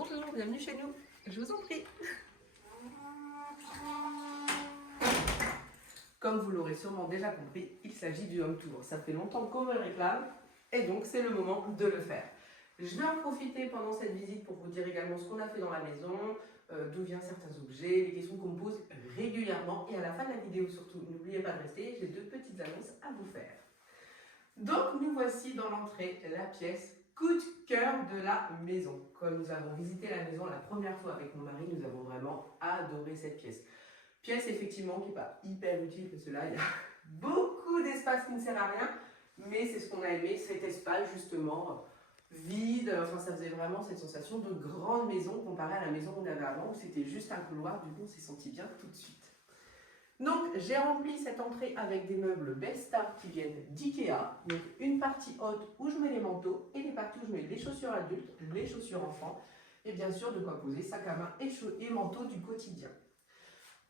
Bonjour, bienvenue chez nous. Je vous en prie. Comme vous l'aurez sûrement déjà compris, il s'agit du home tour. Ça fait longtemps qu'on me le réclame et donc c'est le moment de le faire. Je vais en profiter pendant cette visite pour vous dire également ce qu'on a fait dans la maison, d'où viennent certains objets, les questions qu'on me pose régulièrement. Et à la fin de la vidéo surtout, n'oubliez pas de rester, j'ai deux petites annonces à vous faire. Donc nous voici dans l'entrée, la pièce coup de cœur de la maison. Quand nous avons visité la maison la première fois avec mon mari, nous avons vraiment adoré cette pièce. Pièce effectivement qui n'est pas hyper utile parce que là il y a beaucoup d'espace qui ne sert à rien, mais c'est ce qu'on a aimé, cet espace justement vide, enfin ça faisait vraiment cette sensation de grande maison comparée à la maison qu'on avait avant où c'était juste un couloir, du coup on s'est senti bien tout de suite. Donc j'ai rempli cette entrée avec des meubles Besta qui viennent d'Ikea, donc une partie haute où je mets les manteaux et les parties où je mets les chaussures adultes, les chaussures enfants et bien sûr de quoi poser sac à main et manteau du quotidien.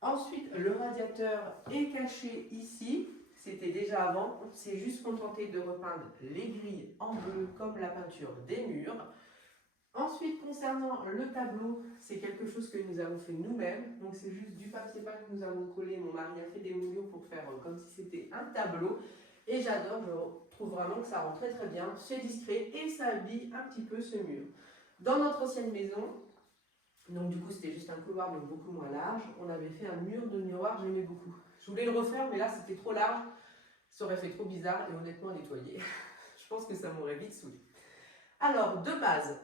Ensuite, le radiateur est caché ici. C'était déjà avant. On s'est juste contenté de repeindre les grilles en bleu comme la peinture des murs. Ensuite, concernant le tableau, c'est quelque chose que nous avons fait nous-mêmes. Donc, c'est juste du papier peint que nous avons collé. Mon mari a fait des moulures pour faire comme si c'était un tableau. Et j'adore, je trouve vraiment que ça rend très très bien. C'est discret et ça habille un petit peu ce mur. Dans notre ancienne maison, donc du coup c'était juste un couloir mais beaucoup moins large. On avait fait un mur de miroir, j'aimais beaucoup. Je voulais le refaire mais là c'était trop large, ça aurait fait trop bizarre et honnêtement nettoyer, je pense que ça m'aurait vite saoulé. Alors de base,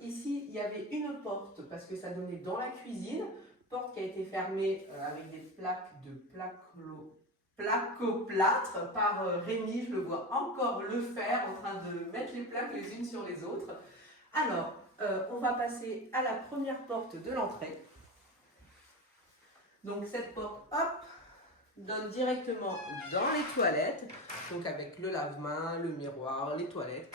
ici il y avait une porte parce que ça donnait dans la cuisine, porte qui a été fermée avec des plaques de placoplâtre par Rémi, je le vois encore le faire en train de mettre les plaques les unes sur les autres. Alors, on va passer à la première porte de l'entrée. Donc cette porte, hop, donne directement dans les toilettes. Donc avec le lave-mains, le miroir, les toilettes.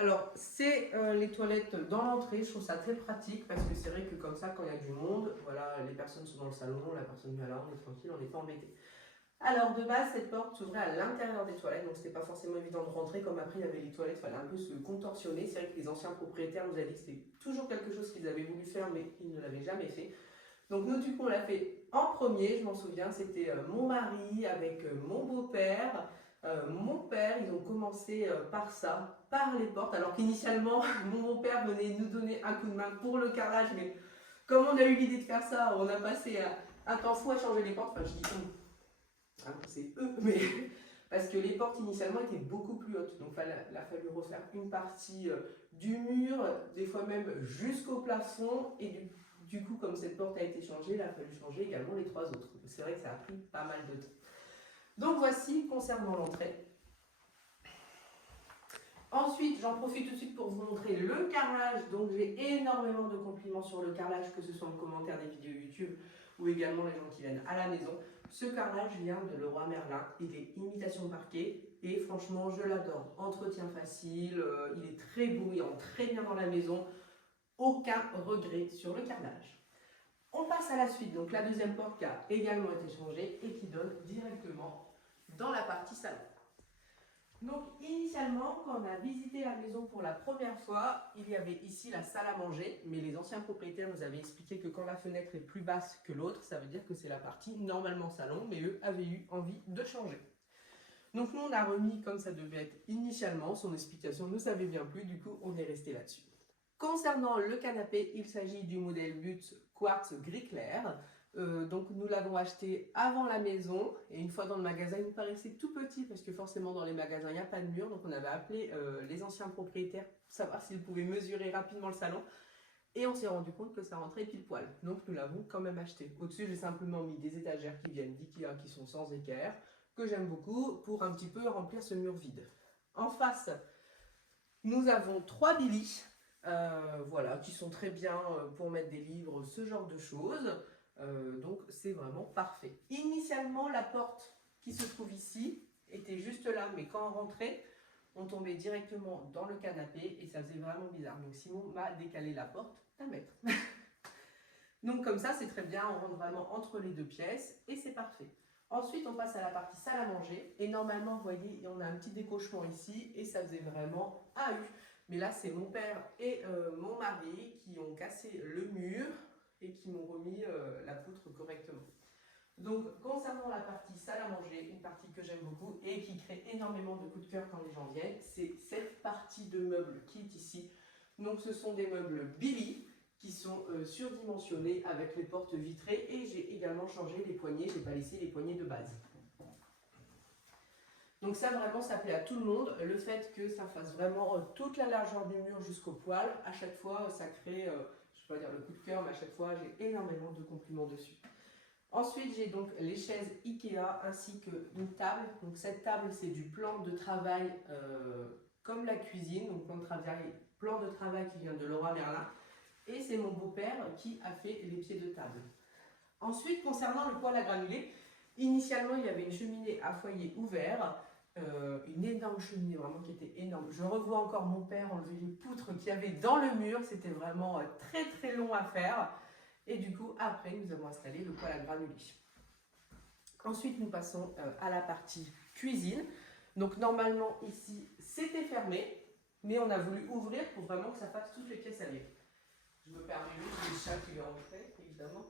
Alors c'est les toilettes dans l'entrée, je trouve ça très pratique parce que c'est vrai que comme ça quand il y a du monde, voilà, les personnes sont dans le salon, la personne vient là, on est tranquille, on n'est pas embêté. Alors de base cette porte s'ouvrait à l'intérieur des toilettes, donc c'était pas forcément évident de rentrer, comme après il y avait les toilettes, il fallait un peu se contorsionner. C'est vrai que les anciens propriétaires nous avaient dit que c'était toujours quelque chose qu'ils avaient voulu faire mais ils ne l'avaient jamais fait. Donc nous du coup on l'a fait en premier, je m'en souviens, c'était mon mari avec mon beau-père, mon père, ils ont commencé par ça, par les portes, alors qu'initialement mon beau-père venait nous donner un coup de main pour le carrelage, mais comme on a eu l'idée de faire ça, on a passé un temps fou à changer les portes, enfin je dis c'est eux, mais parce que les portes initialement étaient beaucoup plus hautes, donc il a fallu refaire une partie du mur, des fois même jusqu'au plafond, et du coup comme cette porte a été changée, il a fallu changer également les trois autres. C'est vrai que ça a pris pas mal de temps. Donc voici concernant l'entrée. Ensuite, j'en profite tout de suite pour vous montrer le carrelage. Donc j'ai énormément de compliments sur le carrelage, que ce soit en commentaire des vidéos YouTube ou également les gens qui viennent à la maison. Ce carrelage vient de Leroy Merlin, il est imitation parquet et franchement je l'adore. Entretien facile, il est très beau, il rentre très bien dans la maison, aucun regret sur le carrelage. On passe à la suite, donc la deuxième porte qui a également été changée et qui donne directement dans la partie salon. Donc initialement, quand on a visité la maison pour la première fois, il y avait ici la salle à manger, mais les anciens propriétaires nous avaient expliqué que quand la fenêtre est plus basse que l'autre, ça veut dire que c'est la partie normalement salon, mais eux avaient eu envie de changer. Donc nous on a remis comme ça devait être initialement, son explication ne savait bien plus, du coup on est resté là-dessus. Concernant le canapé, il s'agit du modèle Lutz Quartz gris clair. Donc nous l'avons acheté avant la maison et une fois dans le magasin il nous paraissait tout petit parce que forcément dans les magasins il n'y a pas de mur, donc on avait appelé les anciens propriétaires pour savoir s'ils pouvaient mesurer rapidement le salon et on s'est rendu compte que ça rentrait pile poil, donc nous l'avons quand même acheté. Au-dessus j'ai simplement mis des étagères qui viennent d'Ikea qui sont sans équerre, que j'aime beaucoup pour un petit peu remplir ce mur vide. En face nous avons 3 Billy, voilà, qui sont très bien pour mettre des livres, ce genre de choses. Donc c'est vraiment parfait. Initialement la porte qui se trouve ici était juste là, mais quand on rentrait on tombait directement dans le canapé et ça faisait vraiment bizarre. Donc Simon m'a décalé la porte d'un mètre. Donc comme ça c'est très bien, on rentre vraiment entre les deux pièces et c'est parfait. Ensuite, on passe à la partie salle à manger. Et normalement, vous voyez, on a un petit décochement ici et ça faisait vraiment un U. Mais là, c'est mon père et mon mari qui ont cassé le mur et qui m'ont remis la poutre correctement. Donc, concernant la partie salle à manger, une partie que j'aime beaucoup et qui crée énormément de coups de cœur quand les gens viennent, c'est cette partie de meubles qui est ici. Donc, ce sont des meubles Billy qui sont surdimensionnés avec les portes vitrées et j'ai également changé les poignées, je n'ai pas laissé les poignées de base. Donc ça vraiment ça plaît à tout le monde, le fait que ça fasse vraiment toute la largeur du mur jusqu'au poêle, à chaque fois ça crée, je ne vais pas dire le coup de cœur, mais à chaque fois j'ai énormément de compliments dessus. Ensuite j'ai donc les chaises Ikea ainsi qu'une table, donc cette table c'est du plan de travail comme la cuisine, donc plan de travail qui vient de Leroy Merlin. Et c'est mon beau-père qui a fait les pieds de table. Ensuite, concernant le poêle à granulés, initialement, il y avait une cheminée à foyer ouvert, une énorme cheminée vraiment qui était énorme. Je revois encore mon père enlever les poutres qu'il y avait dans le mur, c'était vraiment très très long à faire. Et du coup, après, nous avons installé le poêle à granulés. Ensuite, nous passons à la partie cuisine. Donc normalement, ici, c'était fermé, mais on a voulu ouvrir pour vraiment que ça fasse toutes les pièces à lire. Je me permets juste les chats qui lui rentraient, évidemment.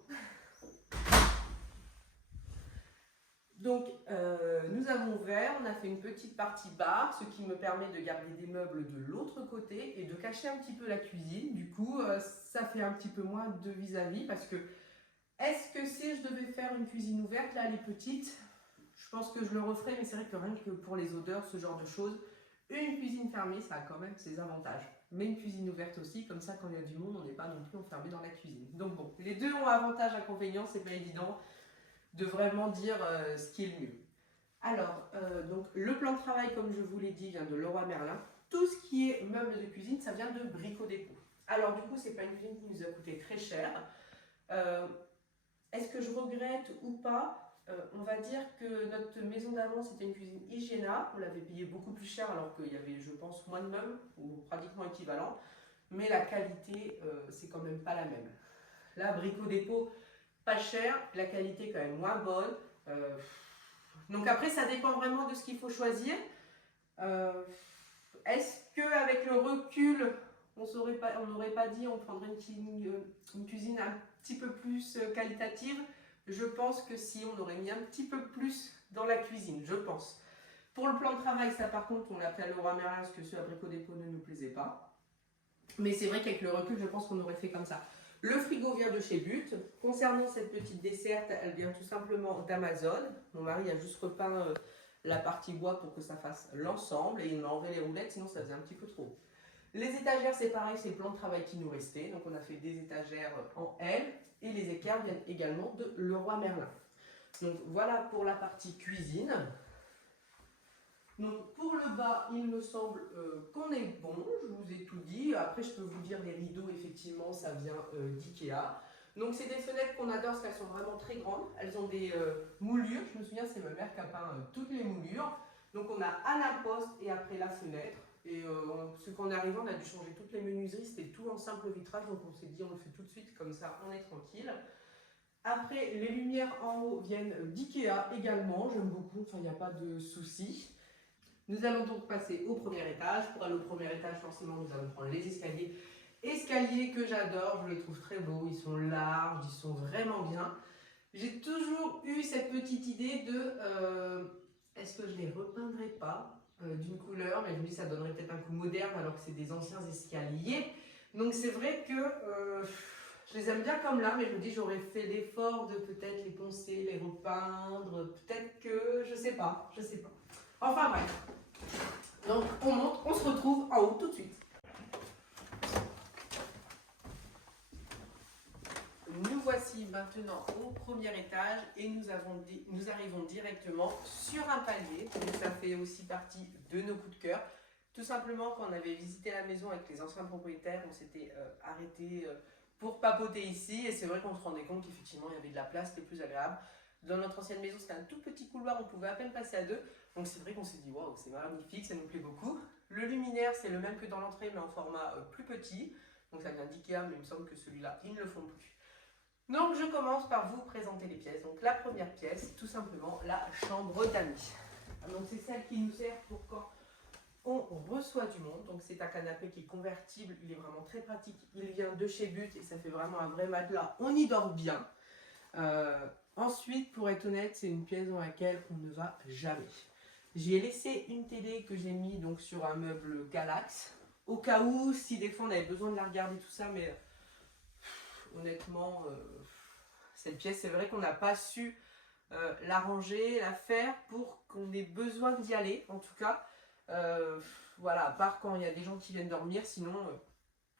Donc, nous avons ouvert, on a fait une petite partie bar, ce qui me permet de garder des meubles de l'autre côté et de cacher un petit peu la cuisine. Du coup, ça fait un petit peu moins de vis-à-vis parce que, est-ce que si je devais faire une cuisine ouverte, là, elle est petite, je pense que je le referais, mais c'est vrai que rien que pour les odeurs, ce genre de choses, une cuisine fermée, ça a quand même ses avantages. Mais une cuisine ouverte aussi, comme ça, quand il y a du monde, on n'est pas non plus enfermé dans la cuisine. Donc bon, les deux ont avantages, inconvénients, c'est pas évident de vraiment dire ce qui est le mieux. Alors, donc le plan de travail, comme je vous l'ai dit, vient de Leroy Merlin. Tout ce qui est meubles de cuisine, ça vient de Brico Dépôt. Alors du coup, c'est pas une cuisine qui nous a coûté très cher. Est-ce que je regrette ou pas? On va dire que notre maison d'avant c'était une cuisine Hygiéna, on l'avait payé beaucoup plus cher alors qu'il y avait je pense moins de meubles ou pratiquement équivalent, mais la qualité c'est quand même pas la même. Là Brico Dépôt pas cher, la qualité quand même moins bonne, donc après ça dépend vraiment de ce qu'il faut choisir. Est-ce qu'avec le recul on n'aurait pas dit on prendrait une cuisine un petit peu plus qualitative? Je pense que si, on aurait mis un petit peu plus dans la cuisine, je pense. Pour le plan de travail, ça par contre, on l'a fait à Leroy Merlin parce que ceux à Brico Dépôt ne nous plaisaient pas. Mais c'est vrai qu'avec le recul, je pense qu'on aurait fait comme ça. Le frigo vient de chez But. Concernant cette petite desserte, elle vient tout simplement d'Amazon. Mon mari a juste repeint la partie bois pour que ça fasse l'ensemble et il m'a enlevé les roulettes, sinon ça faisait un petit peu trop. Les étagères, c'est pareil, c'est le plan de travail qui nous restait. Donc on a fait des étagères en L et les équerres viennent également de Leroy Merlin. Donc voilà pour la partie cuisine. Donc pour le bas, il me semble qu'on est bon, je vous ai tout dit. Après, je peux vous dire les rideaux, effectivement, ça vient d'Ikea. Donc c'est des fenêtres qu'on adore parce qu'elles sont vraiment très grandes. Elles ont des moulures. Je me souviens, c'est ma mère qui a peint toutes les moulures. Donc on a à l'imposte et après la fenêtre. Et ce qu'on est arrivé, on a dû changer toutes les menuiseries, c'était tout en simple vitrage, donc on s'est dit on le fait tout de suite, comme ça on est tranquille. Après, les lumières en haut viennent d'Ikea également, j'aime beaucoup, enfin il n'y a pas de souci. Nous allons donc passer au premier étage. Pour aller au premier étage, forcément, nous allons prendre les escaliers. Escaliers que j'adore, je les trouve très beaux, ils sont larges, ils sont vraiment bien. J'ai toujours eu cette petite idée de est-ce que je les repeindrai pas d'une couleur, mais je me dis ça donnerait peut-être un coup moderne alors que c'est des anciens escaliers. Donc c'est vrai que je les aime bien comme là, mais je me dis j'aurais fait l'effort de peut-être les poncer, les repeindre, peut-être que je sais pas. Enfin bref. Donc on monte, on se retrouve en haut tout de suite. Nous voici maintenant au premier étage et nous arrivons directement sur un palier. Donc ça fait aussi partie de nos coups de cœur. Tout simplement, quand on avait visité la maison avec les anciens propriétaires, on s'était arrêté pour papoter ici. Et c'est vrai qu'on se rendait compte qu'effectivement, il y avait de la place, c'était plus agréable. Dans notre ancienne maison, c'était un tout petit couloir, on pouvait à peine passer à deux. Donc c'est vrai qu'on s'est dit, waouh, c'est magnifique, ça nous plaît beaucoup. Le luminaire, c'est le même que dans l'entrée, mais en format plus petit. Donc ça vient d'Ikea, mais il me semble que celui-là, ils ne le font plus. Donc je commence par vous présenter les pièces. Donc la première pièce, tout simplement la chambre d'amis. Donc c'est celle qui nous sert pour quand on reçoit du monde. Donc c'est un canapé qui est convertible, il est vraiment très pratique. Il vient de chez But et ça fait vraiment un vrai matelas. On y dort bien. Ensuite, pour être honnête, c'est une pièce dans laquelle on ne va jamais. J'y ai laissé une télé que j'ai mis donc sur un meuble Galax, au cas où, si des fois on avait besoin de la regarder tout ça, mais honnêtement, cette pièce, c'est vrai qu'on n'a pas su la ranger, la faire pour qu'on ait besoin d'y aller, en tout cas. Voilà, à part quand il y a des gens qui viennent dormir, sinon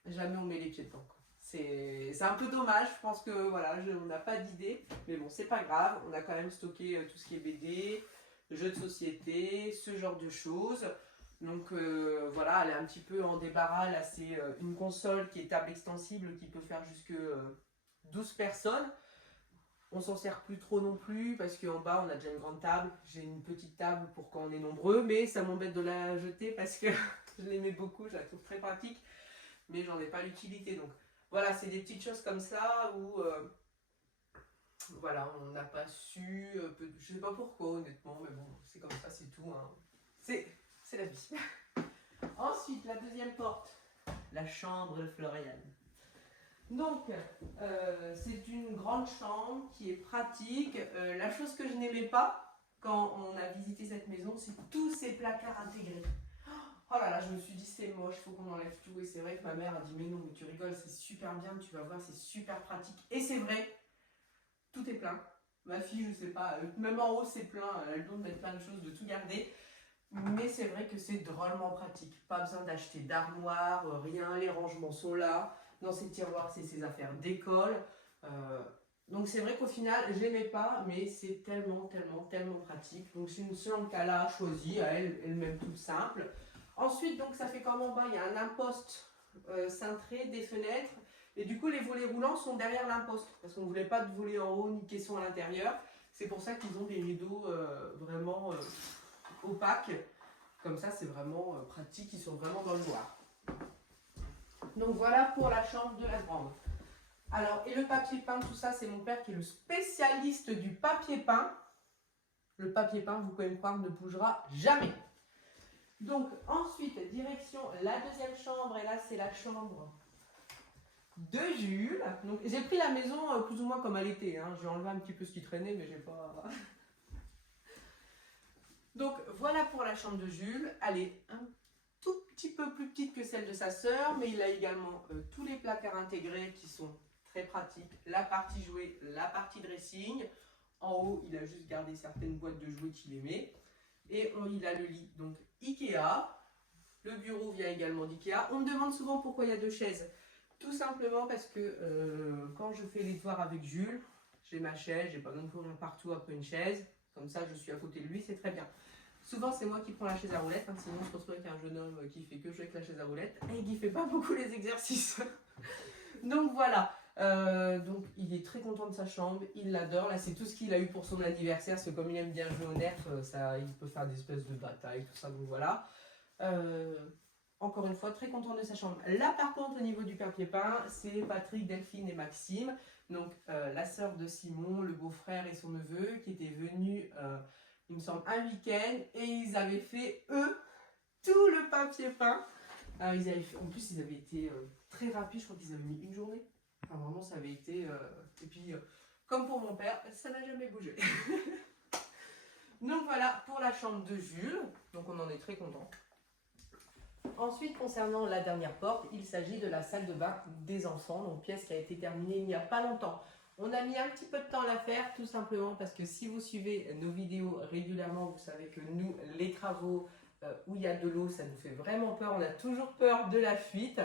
jamais on met les pieds dedans. C'est un peu dommage, je pense que voilà, on n'a pas d'idée, mais bon, c'est pas grave, on a quand même stocké tout ce qui est BD, jeux de société, ce genre de choses. Donc voilà, elle est un petit peu en débarras. Là, c'est une console qui est table extensible qui peut faire jusque 12 personnes. On s'en sert plus trop non plus parce qu'en bas on a déjà une grande table. J'ai une petite table pour quand on est nombreux, mais ça m'embête de la jeter parce que je l'aimais beaucoup, je la trouve très pratique, mais j'en ai pas l'utilité. Donc voilà, c'est des petites choses comme ça où voilà, on n'a pas su, je sais pas pourquoi honnêtement, mais bon, c'est comme ça, c'est tout. Hein. C'est la vie. Ensuite, la deuxième porte, la chambre de Florian. Donc, c'est une grande chambre qui est pratique. La chose que je n'aimais pas quand on a visité cette maison, c'est tous ces placards intégrés. Oh là là, je me suis dit c'est moche, il faut qu'on enlève tout. Et c'est vrai que ma mère a dit mais non, mais tu rigoles, c'est super bien, tu vas voir, c'est super pratique. Et c'est vrai, tout est plein. Ma fille, je sais pas, même en haut c'est plein, elle a le don de mettre plein de choses, de tout garder. Mais c'est vrai que c'est drôlement pratique. Pas besoin d'acheter d'armoire, rien, les rangements sont là. Dans ces tiroirs, c'est ses affaires d'école. Donc c'est vrai qu'au final, je l'aimais pas, mais c'est tellement, tellement, tellement pratique. Donc c'est une seule qu'elle a choisie, elle-même toute simple. Ensuite, donc ça fait comme en bas, il y a un imposte cintré, des fenêtres. Et du coup, les volets roulants sont derrière l'imposte. Parce qu'on ne voulait pas de volets en haut ni caisson à l'intérieur. C'est pour ça qu'ils ont des rideaux vraiment opaques. Comme ça, c'est vraiment pratique, ils sont vraiment dans le noir. Donc voilà pour la chambre de la grande. Alors, et le papier peint, tout ça, c'est mon père qui est le spécialiste du papier peint. Le papier peint, vous pouvez me croire, ne bougera jamais. Donc ensuite, direction la deuxième chambre, et là c'est la chambre de Jules. Donc j'ai pris la maison plus ou moins comme elle était. Hein. J'ai enlevé un petit peu ce qui traînait, mais j'ai pas... Donc voilà pour la chambre de Jules. Elle est un tout petit peu plus petite que celle de sa sœur, mais il a également tous les placards intégrés qui sont très pratiques. La partie jouets, la partie dressing. En haut, il a juste gardé certaines boîtes de jouets qu'il aimait. Et il a le lit, donc Ikea. Le bureau vient également d'Ikea. On me demande souvent pourquoi il y a deux chaises. Tout simplement parce que quand je fais les devoirs avec Jules, j'ai ma chaise, j'ai pas besoin de courir partout après une chaise. Comme ça, je suis à côté de lui, c'est très bien. Souvent, c'est moi qui prends la chaise à roulettes, hein, sinon on se retrouve avec un jeune homme qui fait que jouer avec la chaise à roulettes et qui fait pas beaucoup les exercices. Donc voilà, donc il est très content de sa chambre, il l'adore. Là, c'est tout ce qu'il a eu pour son anniversaire, parce que comme il aime bien jouer au nerf, ça, il peut faire des espèces de batailles, tout ça, donc voilà. Encore une fois, très content de sa chambre. Là, par contre, au niveau du papier peint, c'est Patrick, Delphine et Maxime, donc la sœur de Simon, le beau-frère et son neveu, qui étaient venus... il me semble, un week-end, et ils avaient fait, eux, tout le papier peint. Alors, en plus, ils avaient été très rapides, je crois qu'ils avaient mis une journée. Enfin, vraiment, ça avait été... et puis, comme pour mon père, ça n'a jamais bougé. Donc voilà, pour la chambre de Jules, donc on en est très content. Ensuite, concernant la dernière porte, il s'agit de la salle de bain des enfants, donc pièce qui a été terminée il n'y a pas longtemps. On a mis un petit peu de temps à la faire, tout simplement parce que si vous suivez nos vidéos régulièrement, vous savez que nous, les travaux où il y a de l'eau, ça nous fait vraiment peur. On a toujours peur de la fuite.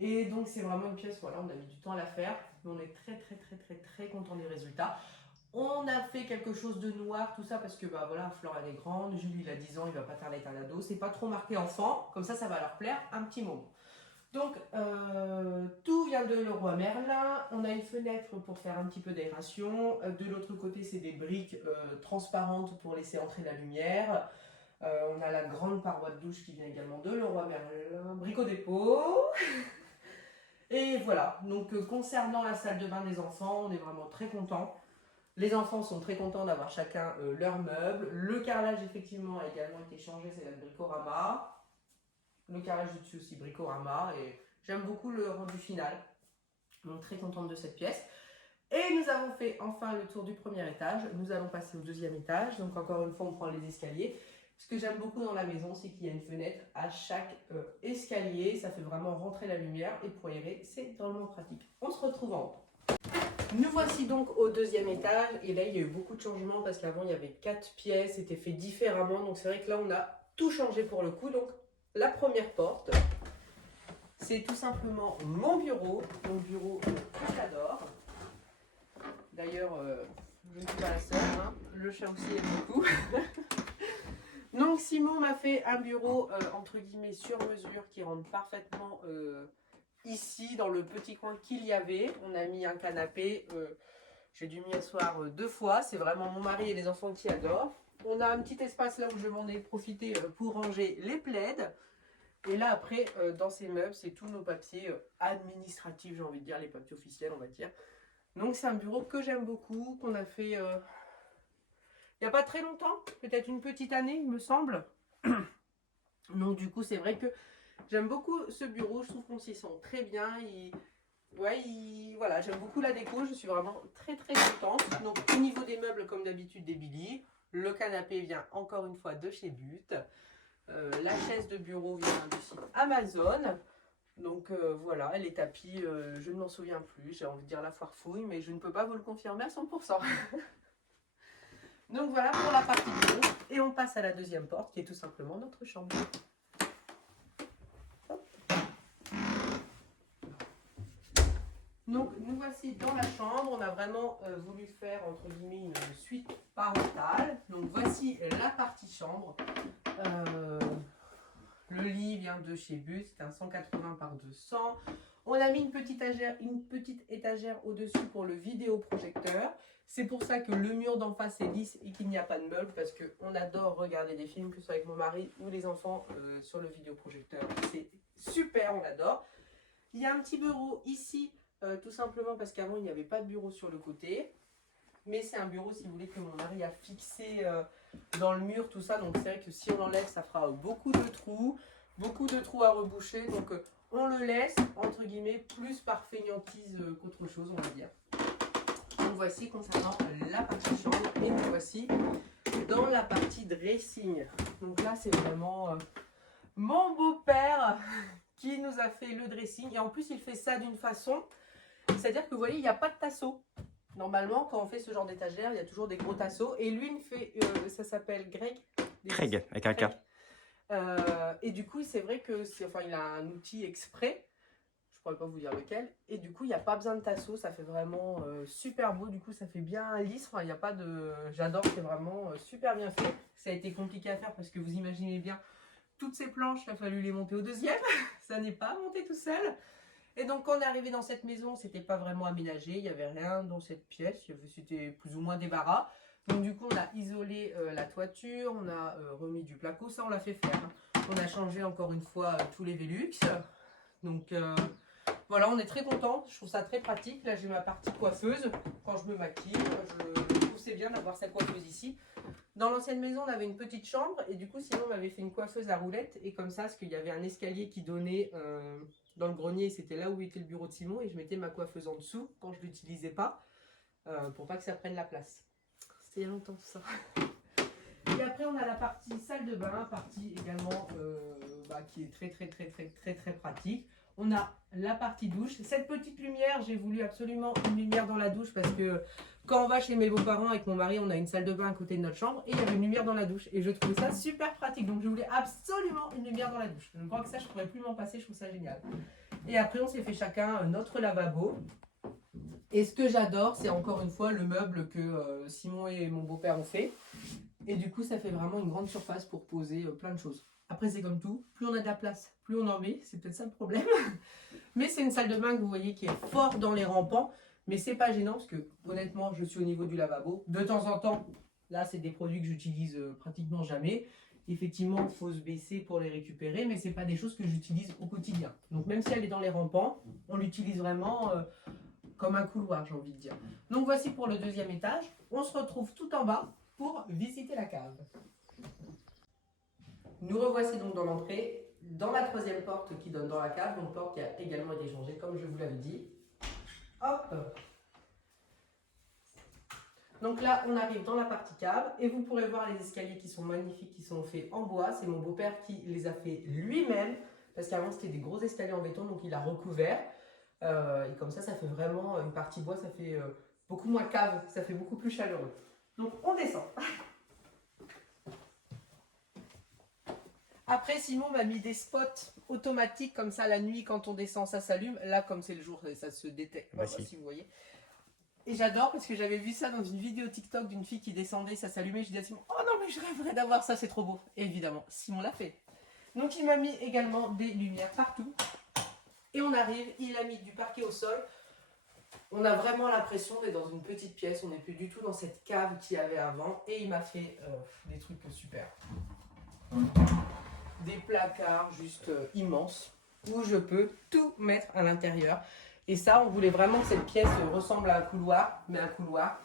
Et donc, c'est vraiment une pièce, voilà, on a mis du temps à la faire. Mais on est très, très, très, très, très content du résultat. On a fait quelque chose de noir, tout ça, parce que, bah voilà, Flore, elle est grande. Jules, il a 10 ans, il va pas tarder à être un ado. C'est pas trop marqué enfant, comme ça va leur plaire un petit moment. Donc, tout vient de Leroy Merlin. On a une fenêtre pour faire un petit peu d'aération. De l'autre côté, c'est des briques transparentes pour laisser entrer la lumière. On a la grande paroi de douche qui vient également de Leroy Merlin. Brico Dépôt. Et voilà, donc concernant la salle de bain des enfants, on est vraiment très contents. Les enfants sont très contents d'avoir chacun leur meuble. Le carrelage, effectivement, a également été changé, c'est la Bricorama. Le carrelage du dessus aussi, Bricorama. Et j'aime beaucoup le rendu final. Donc, très contente de cette pièce. Et nous avons fait enfin le tour du premier étage. Nous allons passer au deuxième étage. Donc, encore une fois, on prend les escaliers. Ce que j'aime beaucoup dans la maison, c'est qu'il y a une fenêtre à chaque escalier. Ça fait vraiment rentrer la lumière. Et pour aérer, c'est drôlement pratique. On se retrouve en haut. Nous voici donc au deuxième étage et là il y a eu beaucoup de changements parce qu'avant il y avait 4 pièces, c'était fait différemment, donc c'est vrai que là on a tout changé pour le coup. Donc la première porte, c'est tout simplement mon bureau que j'adore. D'ailleurs je ne suis pas la seule, hein. Le chat aussi aime beaucoup. Donc Simon m'a fait un bureau entre guillemets sur mesure qui rentre parfaitement ici, dans le petit coin qu'il y avait. On a mis un canapé. J'ai dû m'y asseoir 2 fois. C'est vraiment mon mari et les enfants qui adorent. On a un petit espace là où je m'en ai profité pour ranger les plaids. Et là, après, dans ces meubles, c'est tous nos papiers administratifs, j'ai envie de dire, les papiers officiels, on va dire. Donc, c'est un bureau que j'aime beaucoup, qu'on a fait il n'y a pas très longtemps, peut-être une petite année, il me semble. Donc, du coup, c'est vrai que j'aime beaucoup ce bureau, je trouve qu'on s'y sent très bien. Voilà, j'aime beaucoup la déco, je suis vraiment très très contente. Donc au niveau des meubles, comme d'habitude, des Billy. Le canapé vient encore une fois de chez But. La chaise de bureau vient du site Amazon. Donc voilà, les tapis, je ne m'en souviens plus. J'ai envie de dire la foire fouille, mais je ne peux pas vous le confirmer à 100%. Donc voilà pour la partie bureau. Et on passe à la deuxième porte, qui est tout simplement notre chambre. Donc nous voici dans la chambre, on a vraiment voulu faire entre guillemets une suite parentale. Donc voici la partie chambre. Le lit vient de chez But, c'est un 180 par 200. On a mis une petite étagère au-dessus pour le vidéoprojecteur. C'est pour ça que le mur d'en face est lisse et qu'il n'y a pas de meubles, parce qu'on adore regarder des films, que ce soit avec mon mari ou les enfants sur le vidéoprojecteur. C'est super, on adore. Il y a un petit bureau ici. Tout simplement parce qu'avant il n'y avait pas de bureau sur le côté, mais c'est un bureau, si vous voulez, que mon mari a fixé dans le mur, tout ça. Donc c'est vrai que si on l'enlève, ça fera beaucoup de trous à reboucher. Donc on le laisse entre guillemets plus par fainéantise qu'autre chose, on va dire. Donc voici concernant la partie chambre, et nous voici dans la partie dressing. Donc là c'est vraiment mon beau-père qui nous a fait le dressing, et en plus il fait ça d'une façon. C'est-à-dire que vous voyez, il n'y a pas de tasseau. Normalement, quand on fait ce genre d'étagère, il y a toujours des gros tasseaux. Et lui, il fait, ça s'appelle Craig, avec un K. Et du coup, c'est vrai que il a un outil exprès. Je ne pourrais pas vous dire lequel. Et du coup, il n'y a pas besoin de tasseau. Ça fait vraiment super beau. Du coup, ça fait bien lisse. Enfin, il n'y a pas de... J'adore, c'est vraiment super bien fait. Ça a été compliqué à faire parce que vous imaginez bien, toutes ces planches, il a fallu les monter au deuxième. Ça n'est pas monté tout seul. Et donc quand on est arrivé dans cette maison, c'était pas vraiment aménagé, il n'y avait rien dans cette pièce, c'était plus ou moins débarras. Donc du coup on a isolé la toiture, on a remis du placo, ça on l'a fait faire. On a changé encore une fois tous les Velux. Donc voilà, on est très content, je trouve ça très pratique. Là j'ai ma partie coiffeuse, quand je me maquille, je trouve c'est bien d'avoir sa coiffeuse ici. Dans l'ancienne maison, on avait une petite chambre et du coup, sinon, on m'avait fait une coiffeuse à roulettes. Et comme ça, parce qu'il y avait un escalier qui donnait dans le grenier, c'était là où était le bureau de Simon. Et je mettais ma coiffeuse en dessous quand je ne l'utilisais pas, pour pas que ça prenne la place. C'était il y a longtemps tout ça. Et après, on a la partie salle de bain, partie également qui est très pratique. On a la partie douche. Cette petite lumière, j'ai voulu absolument une lumière dans la douche parce que quand on va chez mes beaux-parents avec mon mari, on a une salle de bain à côté de notre chambre et il y avait une lumière dans la douche. Et je trouvais ça super pratique. Donc je voulais absolument une lumière dans la douche. Je crois que ça, je ne pourrais plus m'en passer. Je trouve ça génial. Et après, on s'est fait chacun notre lavabo. Et ce que j'adore, c'est encore une fois le meuble que Simon et mon beau-père ont fait. Et du coup, ça fait vraiment une grande surface pour poser plein de choses. Après, c'est comme tout, plus on a de la place, plus on en met. C'est peut-être ça le problème. Mais c'est une salle de bain que vous voyez qui est fort dans les rampants. Mais c'est pas gênant parce que, honnêtement, je suis au niveau du lavabo. De temps en temps, là, c'est des produits que j'utilise pratiquement jamais. Effectivement, il faut se baisser pour les récupérer, mais ce n'est pas des choses que j'utilise au quotidien. Donc même si elle est dans les rampants, on l'utilise vraiment comme un couloir, j'ai envie de dire. Donc voici pour le deuxième étage. On se retrouve tout en bas pour visiter la cave. Nous revoici donc dans l'entrée, dans la troisième porte qui donne dans la cave, donc porte qui a également été changée comme je vous l'avais dit. Hop. Donc là, on arrive dans la partie cave et vous pourrez voir les escaliers qui sont magnifiques, qui sont faits en bois. C'est mon beau-père qui les a fait lui-même parce qu'avant c'était des gros escaliers en béton, donc il a recouvert. Et comme ça fait vraiment une partie bois, ça fait beaucoup moins cave, ça fait beaucoup plus chaleureux. Donc on descend. Après, Simon m'a mis des spots automatiques comme ça la nuit quand on descend, ça s'allume. Là, comme c'est le jour, ça se détecte. Si vous voyez. Et j'adore parce que j'avais vu ça dans une vidéo TikTok d'une fille qui descendait, ça s'allumait. Je dis à Simon, oh non, mais je rêverais d'avoir ça, c'est trop beau. Et évidemment, Simon l'a fait. Donc il m'a mis également des lumières partout. Et on arrive, il a mis du parquet au sol. On a vraiment l'impression d'être dans une petite pièce. On n'est plus du tout dans cette cave qu'il y avait avant. Et il m'a fait des trucs super. Des placards juste immenses où je peux tout mettre à l'intérieur. Et ça, on voulait vraiment que cette pièce ressemble à un couloir, mais un couloir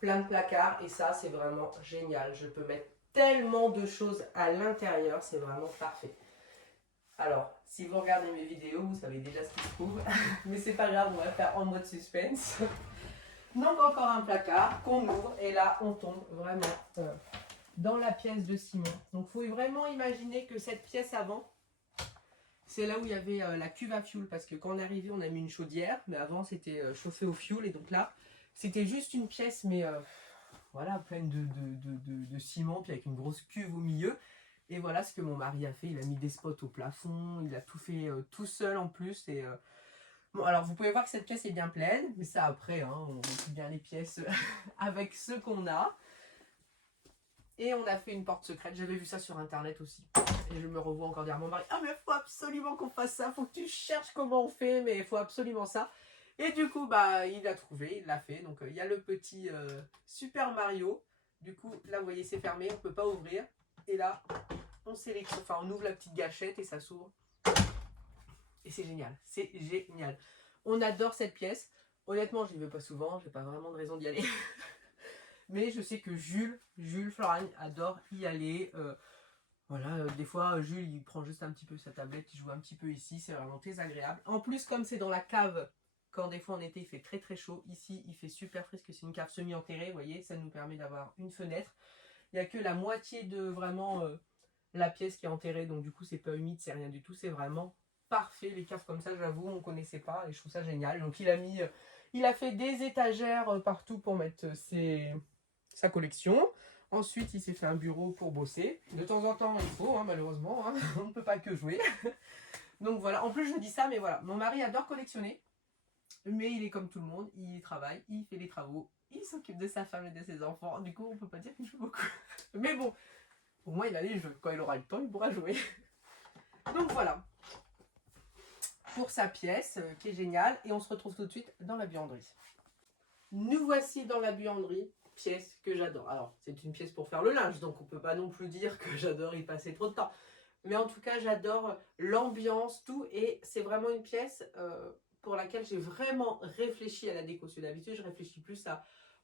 plein de placards. Et ça, c'est vraiment génial. Je peux mettre tellement de choses à l'intérieur, c'est vraiment parfait. Alors, si vous regardez mes vidéos, vous savez déjà ce qui se trouve. Mais c'est pas grave, on va faire en mode suspense. Donc encore un placard qu'on ouvre et là, on tombe vraiment dans la pièce de Simon. Donc il faut vraiment imaginer que cette pièce avant, c'est là où il y avait la cuve à fioul, parce que quand on est arrivé, on a mis une chaudière, mais avant c'était chauffé au fioul, et donc là, c'était juste une pièce, mais voilà, pleine de ciment, puis avec une grosse cuve au milieu. Et voilà ce que mon mari a fait, il a mis des spots au plafond, il a tout fait tout seul en plus. Et, bon, alors vous pouvez voir que cette pièce est bien pleine, mais ça après, hein, on remplit bien les pièces avec ce qu'on a. Et on a fait une porte secrète, j'avais vu ça sur internet aussi. Et je me revois encore dire à mon mari, ah mais il faut absolument qu'on fasse ça, faut que tu cherches comment on fait, mais il faut absolument ça. Et du coup, bah, il l'a trouvé, il l'a fait. Donc il y a le petit Super Mario. Du coup, là vous voyez c'est fermé, on ne peut pas ouvrir. Et là, on sélectionne, enfin on ouvre la petite gâchette et ça s'ouvre. Et c'est génial, c'est génial. On adore cette pièce. Honnêtement, je n'y vais pas souvent, j'ai pas vraiment de raison d'y aller. Mais je sais que Jules Florine adore y aller. Voilà, des fois, Jules, il prend juste un petit peu sa tablette, il joue un petit peu ici, c'est vraiment très agréable. En plus, comme c'est dans la cave, quand des fois en été, il fait très très chaud, ici, il fait super frais, parce que c'est une cave semi-enterrée, vous voyez, ça nous permet d'avoir une fenêtre. Il n'y a que la moitié de vraiment la pièce qui est enterrée, donc du coup, c'est pas humide, c'est rien du tout, c'est vraiment parfait. Les caves comme ça, j'avoue, on ne connaissait pas, et je trouve ça génial. Donc il a fait des étagères partout pour mettre sa collection. Ensuite, il s'est fait un bureau pour bosser. De temps en temps, il faut, hein, malheureusement, hein, on ne peut pas que jouer. Donc voilà, en plus je dis ça, mais voilà, mon mari adore collectionner, mais il est comme tout le monde, il travaille, il fait les travaux, il s'occupe de sa femme et de ses enfants, du coup on ne peut pas dire qu'il joue beaucoup. Mais bon, au moins il a les jeux, quand il aura le temps, il pourra jouer. Donc voilà, pour sa pièce, qui est géniale, et on se retrouve tout de suite dans la buanderie. Nous voici dans la buanderie. Pièce que j'adore. Alors, c'est une pièce pour faire le linge, donc on peut pas non plus dire que j'adore y passer trop de temps. Mais en tout cas, j'adore l'ambiance, tout, et c'est vraiment une pièce pour laquelle j'ai vraiment réfléchi à la déco. Parce que d'habitude, je réfléchis plus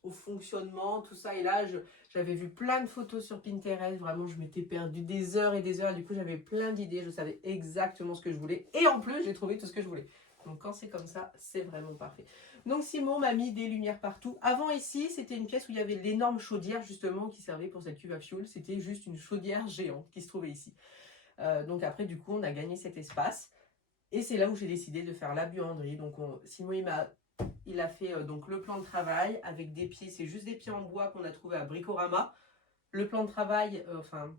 au fonctionnement, tout ça. Et là, j'avais vu plein de photos sur Pinterest. Vraiment, je m'étais perdue des heures et des heures. Du coup, j'avais plein d'idées. Je savais exactement ce que je voulais. Et en plus, j'ai trouvé tout ce que je voulais. Donc quand c'est comme ça, c'est vraiment parfait. Donc Simon m'a mis des lumières partout. Avant ici, c'était une pièce où il y avait l'énorme chaudière justement qui servait pour cette cuve à fioul. C'était juste une chaudière géante qui se trouvait ici. Donc après du coup, on a gagné cet espace. Et c'est là où j'ai décidé de faire la buanderie. Donc Simon il a fait donc le plan de travail avec des pieds. C'est juste des pieds en bois qu'on a trouvé à Bricorama. Le plan de travail,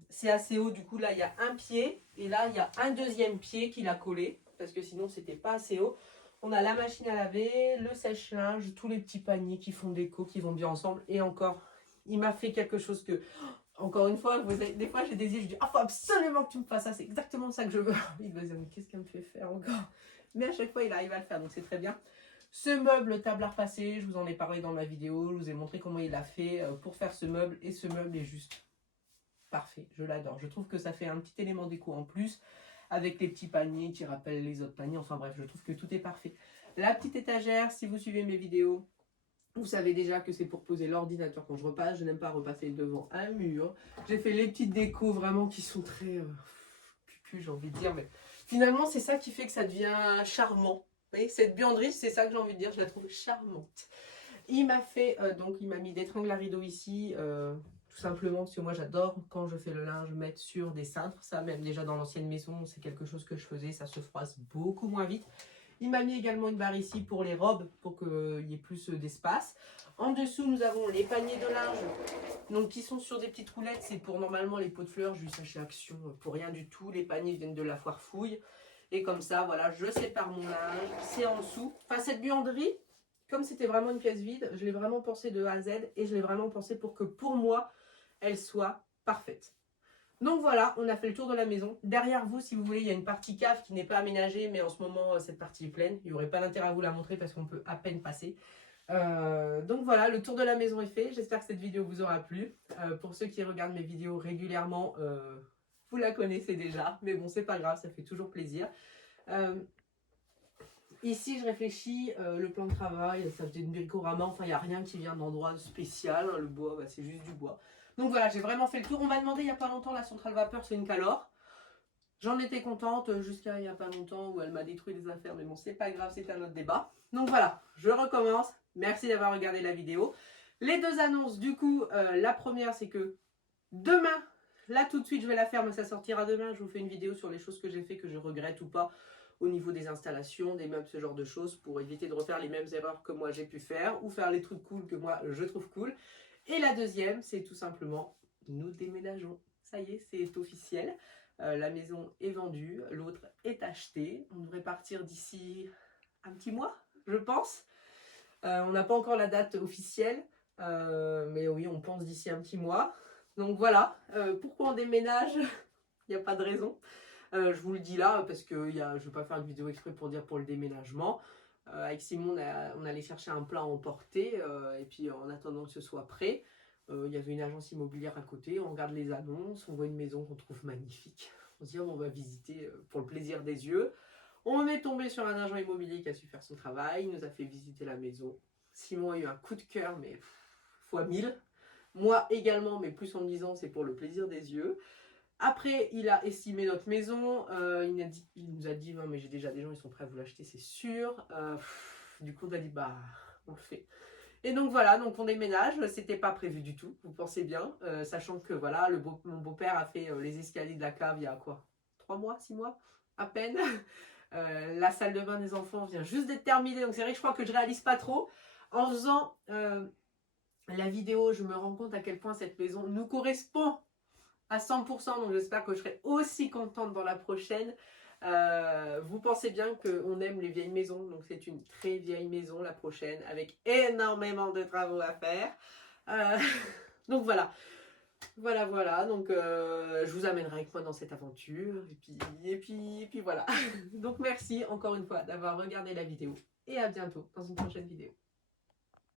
c'est assez haut. Du coup là, il y a un pied. Et là, il y a un deuxième pied qu'il a collé. Parce que sinon, c'était pas assez haut. On a la machine à laver, le sèche-linge, tous les petits paniers qui font déco, qui vont bien ensemble. Et encore, il m'a fait quelque chose que, encore une fois, des fois j'ai des idées, je dis, ah, faut absolument que tu me fasses ça, c'est exactement ça que je veux. Il va se dire, mais qu'est-ce qu'elle me fait faire encore? Mais à chaque fois, il arrive à le faire, donc c'est très bien. Ce meuble table à repasser, je vous en ai parlé dans ma vidéo, je vous ai montré comment il a fait pour faire ce meuble. Et ce meuble est juste parfait, je l'adore. Je trouve que ça fait un petit élément déco en plus, avec les petits paniers qui rappellent les autres paniers. Enfin bref, je trouve que tout est parfait. La petite étagère, si vous suivez mes vidéos, vous savez déjà que c'est pour poser l'ordinateur quand je repasse. Je n'aime pas repasser devant un mur. J'ai fait les petites décos vraiment qui sont très cucu, j'ai envie de dire. Mais finalement, c'est ça qui fait que ça devient charmant. Vous voyez, cette buanderie, c'est ça que j'ai envie de dire. Je la trouve charmante. Il m'a fait, donc il m'a mis des tringles à rideaux ici. Tout simplement parce que moi j'adore quand je fais le linge mettre sur des cintres. Ça, même déjà dans l'ancienne maison, c'est quelque chose que je faisais. Ça se froisse beaucoup moins vite. Il m'a mis également une barre ici pour les robes, pour qu'il y ait plus d'espace. En dessous, nous avons les paniers de linge, donc qui sont sur des petites roulettes. C'est pour normalement les pots de fleurs. Je lui sais chez Action pour rien du tout. Les paniers viennent de la foire fouille. Et comme ça, voilà, je sépare mon linge. C'est en dessous. Enfin, cette buanderie, comme c'était vraiment une pièce vide, je l'ai vraiment pensé de A à Z. Et je l'ai vraiment pensé pour que, pour moi, elle soit parfaite. Donc voilà, on a fait le tour de la maison. Derrière vous, si vous voulez, il y a une partie cave qui n'est pas aménagée, mais en ce moment, cette partie est pleine. Il n'y aurait pas d'intérêt à vous la montrer parce qu'on peut à peine passer. Donc voilà, le tour de la maison est fait. J'espère que cette vidéo vous aura plu. Pour ceux qui regardent mes vidéos régulièrement, vous la connaissez déjà. Mais bon, c'est pas grave, ça fait toujours plaisir. Ici, je réfléchis, le plan de travail, ça faisait une bricorama. Enfin, il n'y a rien qui vient d'endroit spécial. Le bois, bah, c'est juste du bois. Donc voilà, j'ai vraiment fait le tour. On m'a demandé il n'y a pas longtemps, la centrale vapeur, c'est une Calor. J'en étais contente jusqu'à il n'y a pas longtemps où elle m'a détruit les affaires. Mais bon, c'est pas grave, c'est un autre débat. Donc voilà, je recommence. Merci d'avoir regardé la vidéo. Les deux annonces, du coup, la première, c'est que demain, là tout de suite, je vais la faire, mais ça sortira demain. Je vous fais une vidéo sur les choses que j'ai fait, que je regrette ou pas, au niveau des installations, des meubles, ce genre de choses, pour éviter de refaire les mêmes erreurs que moi j'ai pu faire, ou faire les trucs cool que moi je trouve cool. Et la deuxième, c'est tout simplement, nous déménageons. Ça y est, c'est officiel. La maison est vendue, l'autre est achetée. On devrait partir d'ici un petit mois, je pense. On n'a pas encore la date officielle, mais oui, on pense d'ici un petit mois. Donc voilà, pourquoi on déménage? Il n'y a pas de raison. Je vous le dis là, parce que je ne vais pas faire une vidéo exprès pour dire pour le déménagement. Avec Simon, on allait chercher un plat à emporter, et puis en attendant que ce soit prêt, il y avait une agence immobilière à côté, on regarde les annonces, on voit une maison qu'on trouve magnifique. On se dit, on va visiter pour le plaisir des yeux. On est tombé sur un agent immobilier qui a su faire son travail, il nous a fait visiter la maison. Simon a eu un coup de cœur, mais fois 1000. Moi également, mais plus en me disant, c'est pour le plaisir des yeux. Après, il a estimé notre maison, il nous a dit, non mais j'ai déjà des gens, ils sont prêts à vous l'acheter, c'est sûr. Du coup, on a dit, bah, on le fait. Et donc voilà, donc on déménage, c'était pas prévu du tout, vous pensez bien, sachant que voilà, mon beau-père a fait les escaliers de la cave il y a quoi, 3 mois, 6 mois, à peine. La salle de bain des enfants vient juste d'être terminée, donc c'est vrai que je crois que je réalise pas trop. En faisant la vidéo, je me rends compte à quel point cette maison nous correspond à 100%, donc j'espère que je serai aussi contente dans la prochaine. Vous pensez bien qu'on aime les vieilles maisons, donc c'est une très vieille maison la prochaine, avec énormément de travaux à faire. Donc voilà. Voilà, donc je vous amènerai avec moi dans cette aventure, et puis voilà. Donc merci encore une fois d'avoir regardé la vidéo, et à bientôt dans une prochaine vidéo.